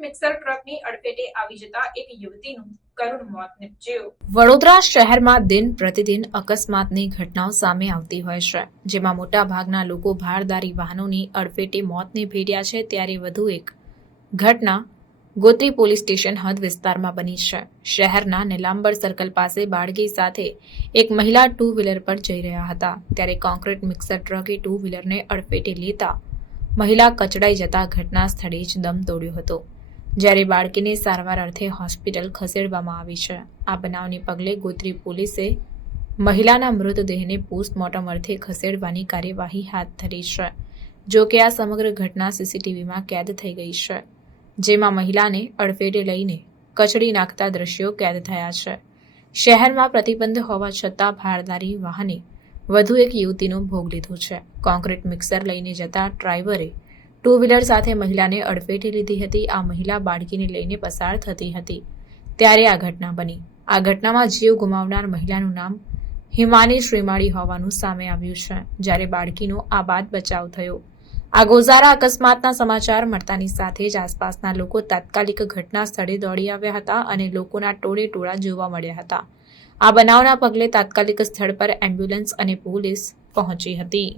Mixer ટ્રકની અડફેટે આવી જતા એક યુવતીનું વડોદરા શહેરમાં દિન પ્રતિદિન અકસ્માતની ઘટનાઓ સામે આવતી હોય છે, જેમાં મોટા ભાગના લોકો ભારદારી વાહનોની અડફેટે મોતને ભેટ્યા છે, ત્યારે વધુ એક ઘટના ગોત્રી પોલીસ સ્ટેશન હદ વિસ્તારમાં બની છે. શહેરના નીલાંબર સર્કલ પાસે બાળકી સાથે એક મહિલા ટુ વ્હીલર પર જઈ રહ્યા હતા, ત્યારે કોન્ક્રીટ મિક્સર ટ્રકે ટુ વ્હીલરને અડફેટે લેતા મહિલા કચડાઈ જતા ઘટના સ્થળે જ દમ તોડ્યો હતો. જ્યારે બાળકીને સારવાર અર્થે હોસ્પિટલ ખસેડવામાં આવી છે. આ બનાવને પગલે ગોત્રી પોલીસે મહિલાના મૃતદેહને પોસ્ટમોર્ટમ અર્થે ખસેડવાની કાર્યવાહી હાથ ધરી છે. જો કે આ સમગ્ર ઘટના સીસીટીવીમાં કેદ થઈ ગઈ છે, જેમાં મહિલાને અડફેટે લઈને કચડી નાખતા દ્રશ્યો કેદ થયા છે. શહેરમાં પ્રતિબંધ હોવા છતાં ભારદારી વાહને વધુ એક યુવતીનો ભોગ લીધો છે. કોન્ક્રીટ મિક્સર લઈને જતા ડ્રાઈવરે ટુ વ્હીલર સાથે મહિલાને અડફેટે લીધી હતી. આ મહિલા બાળકીને લઈને પસાર થતી હતી. ત્યારે આ ઘટના બની. આ ઘટનામાં જીવ ગુમાવનાર મહિલાનું નામ હિમાની શ્રીમાળી હોવાનું સામે આવ્યું છે, જ્યારે બાળકીનો આ બાદ બચાવ થયો. આ ગોઝારા અકસ્માતના સમાચાર મળતાની સાથે જ આસપાસના લોકો તાત્કાલિક ઘટના સ્થળે દોડી આવ્યા હતા અને લોકોના ટોળે ટોળા જોવા મળ્યા હતા. આ બનાવના પગલે તાત્કાલિક સ્થળ પર એમ્બ્યુલન્સ અને પોલીસ પહોંચી હતી.